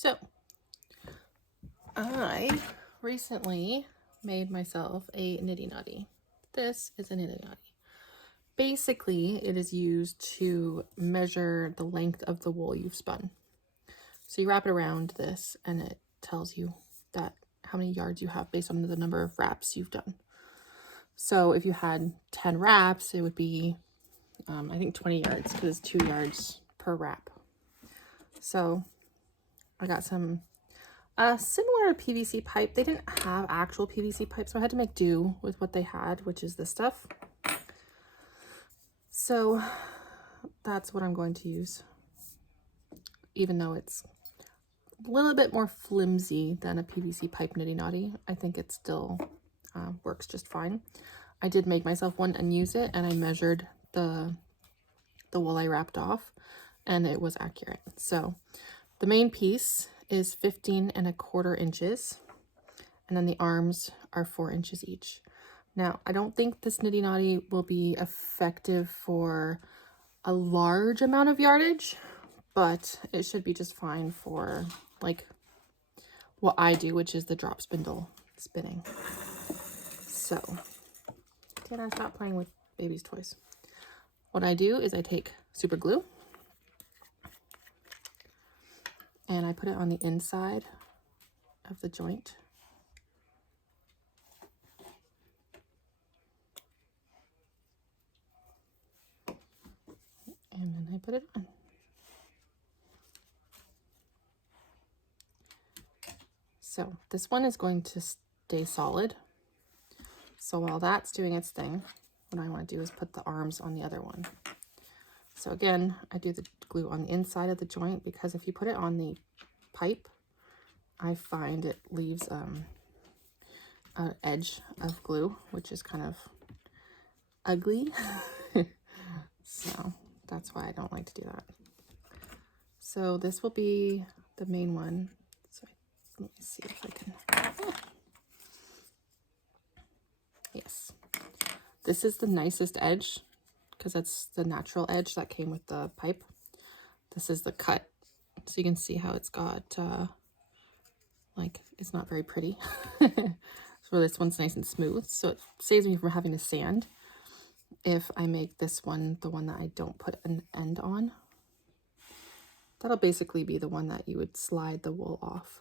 So, I recently made myself a niddy noddy. This is a niddy noddy. Basically, it is used to measure the length of the wool you've spun. So you wrap it around this and it tells you that how many yards you have based on the number of wraps you've done. So if you had 10 wraps, it would be, I think 20 yards because it's 2 yards per wrap. So I got some similar to PVC pipe. They didn't have actual PVC pipe, so I had to make do with what they had, which is this stuff. So that's what I'm going to use, even though it's a little bit more flimsy than a PVC pipe niddy noddy. I think it still works just fine. I did make myself one and use it, and I measured the wool I wrapped off, and it was accurate. So the main piece is 15¼ inches, and then the arms are 4 inches each. Now, I don't think this niddy noddy will be effective for a large amount of yardage, but it should be just fine for like what I do, which is the drop spindle spinning. So, did I stop playing with baby's toys? What I do is I take super glue and I put it on the inside of the joint. And then I put it on. So this one is going to stay solid. So while that's doing its thing, what I want to do is put the arms on the other one. So again, I do the glue on the inside of the joint because if you put it on the pipe, I find it leaves an edge of glue, which is kind of ugly. So that's why I don't like to do that. So this will be the main one. So let me see if I can. Yes. This is the nicest edge because that's the natural edge that came with the pipe. This is the cut. So you can see how it's got, like, it's not very pretty. So this one's nice and smooth. So it saves me from having to sand if I make this one the one that I don't put an end on. That'll basically be the one that you would slide the wool off.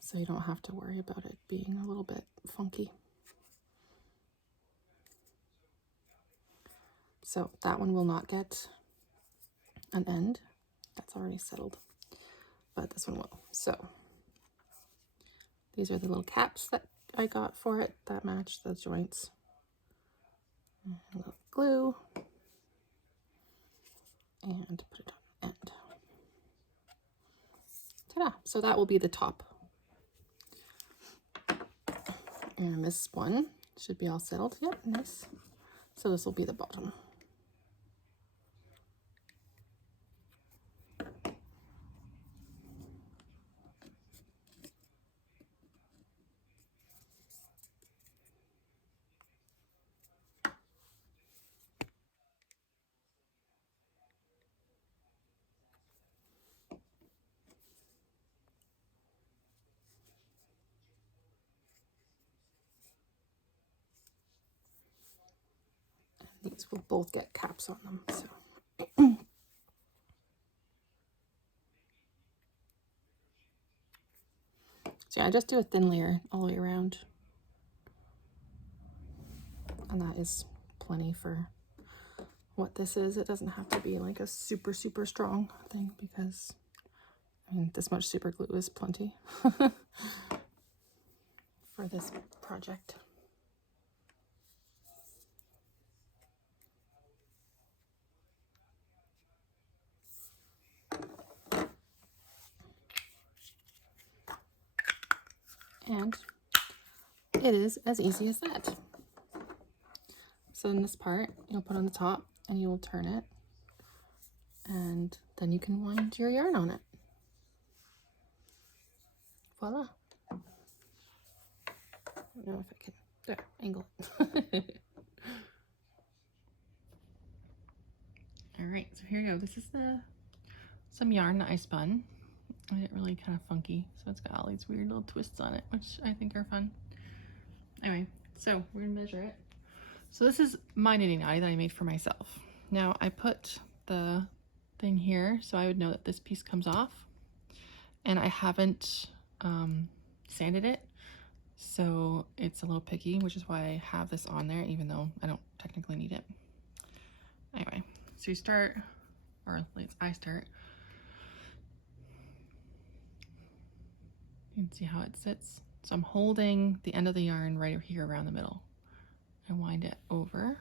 So you don't have to worry about it being a little bit funky. So that one will not get an end. That's already settled. But this one will. So these are the little caps that I got for it that match the joints. A little glue. And put it on end. Ta-da! So that will be the top. And this one should be all settled. Yep, nice. So this will be the bottom. These will both get caps on them. So. So yeah, I just do a thin layer all the way around. And that is plenty for what this is. It doesn't have to be like a super, super strong thing because, I mean, this much super glue is plenty for this project. And it is as easy as that. So in this part, you'll put on the top and you will turn it, and then you can wind your yarn on it. Voila. I don't know if I can, there, angle it. All right, so here you go. This is some yarn that I spun. I get really kind of funky, so it's got all these weird little twists on it, which I think are fun. Anyway, so we're gonna measure it. So this is my knitting noddy that I made for myself. Now I put the thing here so I would know that this piece comes off, and I haven't sanded it, so it's a little picky, which is why I have this on there even though I don't technically need it. Anyway, so you start, or at least I start. You can see how it sits. So I'm holding the end of the yarn right over here around the middle. I wind it over.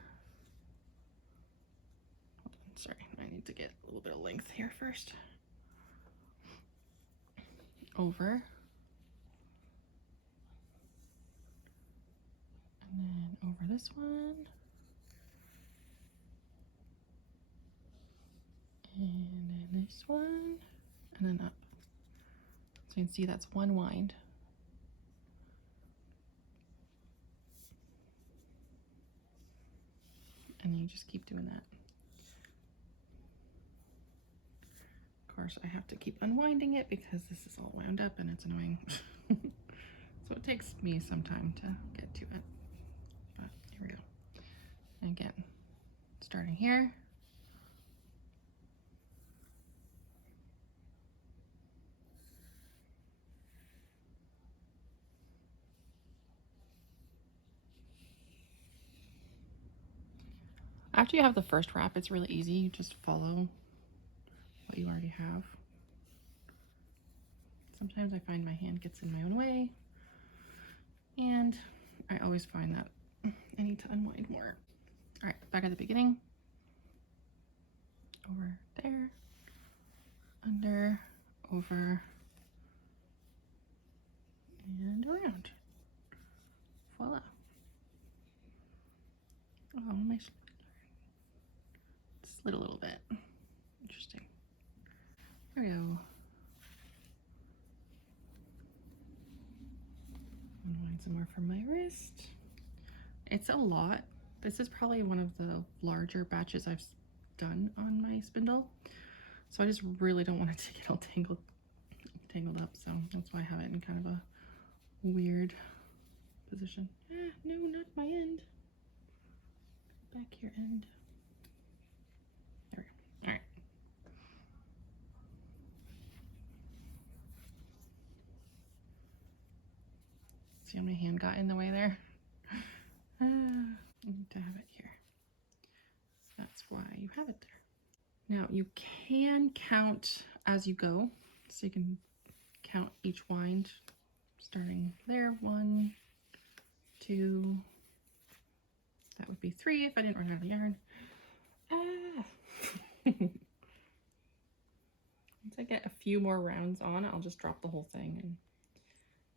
Sorry, I need to get a little bit of length here first. Over. And then over this one. And then this one. And then up. So you can see that's one wind. And then you just keep doing that. Of course, I have to keep unwinding it because this is all wound up and it's annoying. So it takes me some time to get to it. But here we go. And again, starting here. After you have the first wrap, it's really easy. You just follow what you already have. Sometimes I find my hand gets in my own way, and I always find that I need to unwind more. All right, back at the beginning. Over there, under, over, and around. Voila. Oh, my slid a little bit. Interesting. There we go. Unwind some more from my wrist. It's a lot. This is probably one of the larger batches I've done on my spindle. So I just really don't want it to get all tangled up. So that's why I have it in kind of a weird position. No, not my end. Back your end. There we go. All right. See how my hand got in the way there? I need to have it here. That's why you have it there. Now you can count as you go. So you can count each wind starting there. 1, 2, that would be 3 if I didn't run out of yarn. Once I get a few more rounds on, I'll just drop the whole thing and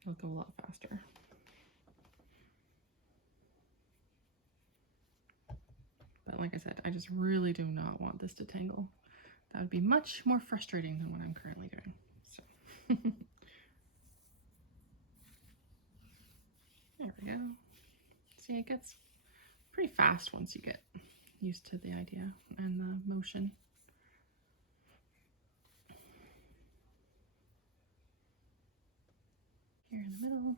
it'll go a lot faster. But like I said, I just really do not want this to tangle. That would be much more frustrating than what I'm currently doing. So there we go. See, it gets pretty fast once you get used to the idea and the motion. Here in the middle.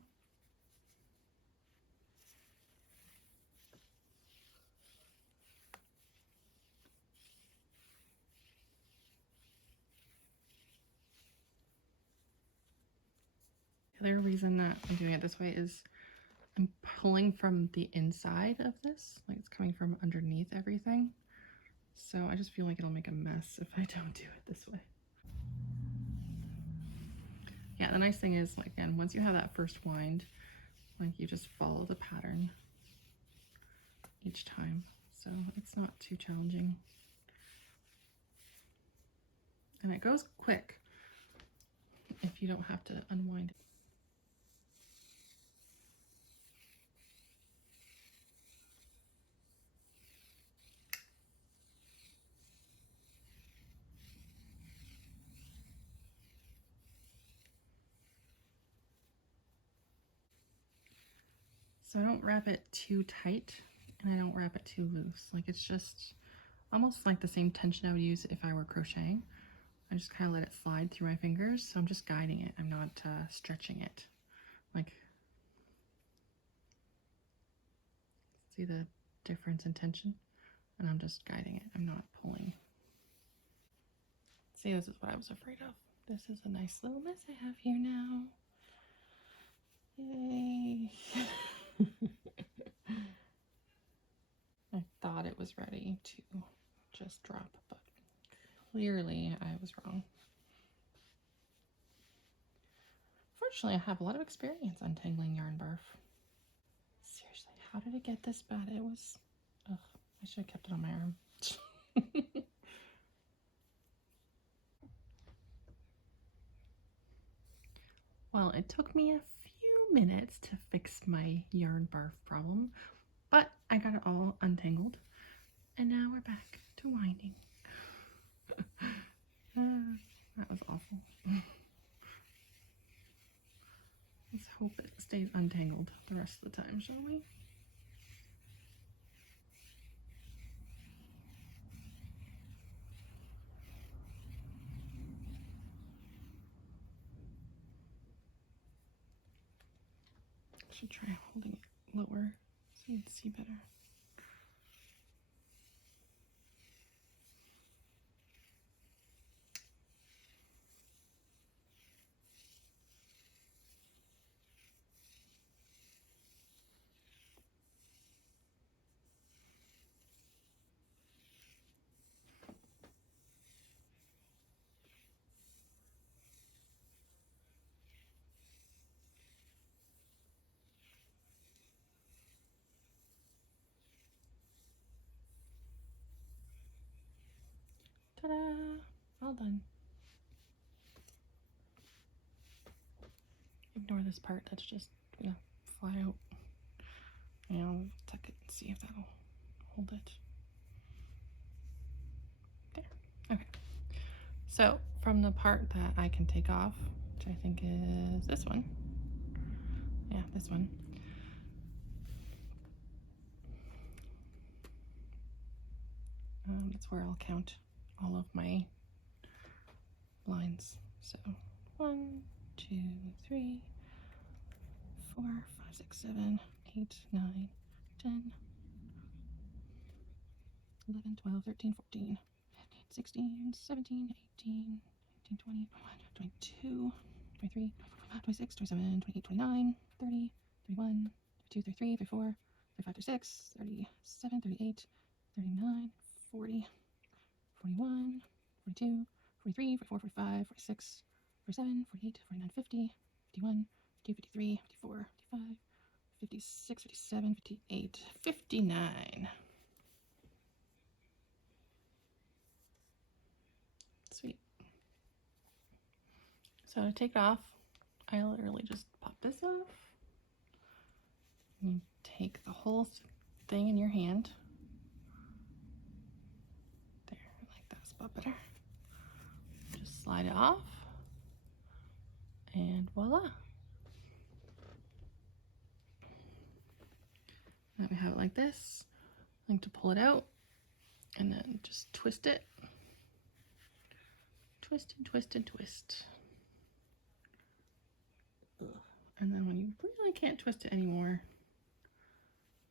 The other reason that I'm doing it this way is I'm pulling from the inside of this, like it's coming from underneath everything. So I just feel like it'll make a mess if I don't do it this way. Yeah, the nice thing is, like, again, once you have that first wind, like you just follow the pattern each time. So it's not too challenging. And it goes quick if you don't have to unwind it. So I don't wrap it too tight and I don't wrap it too loose. Like it's just almost like the same tension I would use if I were crocheting. I just kind of let it slide through my fingers, so I'm just guiding it. I'm not stretching it. Like, see the difference in tension? And I'm just guiding it. I'm not pulling. See, this is what I was afraid of. This is a nice little mess I have here now. Yay! I thought it was ready to just drop, but clearly I was wrong. Fortunately, I have a lot of experience untangling yarn barf. Seriously, how did it get this bad? It was, ugh, I should have kept it on my arm. Well, it took me a few minutes to fix my yarn barf problem, but I got it all untangled, and now we're back to winding. That was awful. Let's hope it stays untangled the rest of the time, shall we? I should try holding it lower so you can see better. Ta-da! All done. Ignore this part that's just gonna fly out. And I'll tuck it and see if that'll hold it. There. Okay. So from the part that I can take off, which I think is this one. Yeah, this one. That's where I'll count all of my lines. So 1, 2, 3, 4, 5, 6, 7, 8, 9, 10, 11, 12, 13, 14, 15, 16, 17, 18, 19, 20, 21, 22, 23, 24, 26, 27, 28, 29, 30, 31, 32, 33, 34, 35, 36, 37, 38, 39, 40, 41, 42, 43, 44, 45, 46, 47, 48, 49, 50, 51, 52, 53, 54, 55, 56, 57, 58, 59. Sweet. So to take it off, I literally just pop this off. You take the whole thing in your hand. There, I like that spot better. Just slide it off, and voila. Now we have it like this. I like to pull it out and then just twist it. Twist and twist and twist. Ugh. And then when you really can't twist it anymore,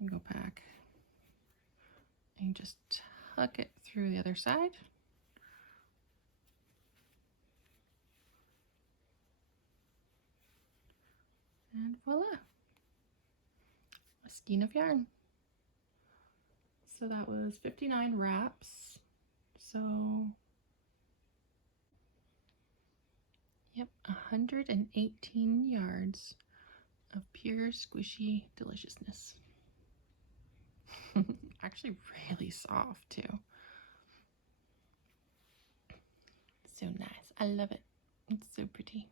you go back and you just tuck it through the other side. And voila, a skein of yarn. So that was 59 wraps. So, yep, 118 yards of pure squishy deliciousness. Actually really soft too. So nice. I love it. It's so pretty.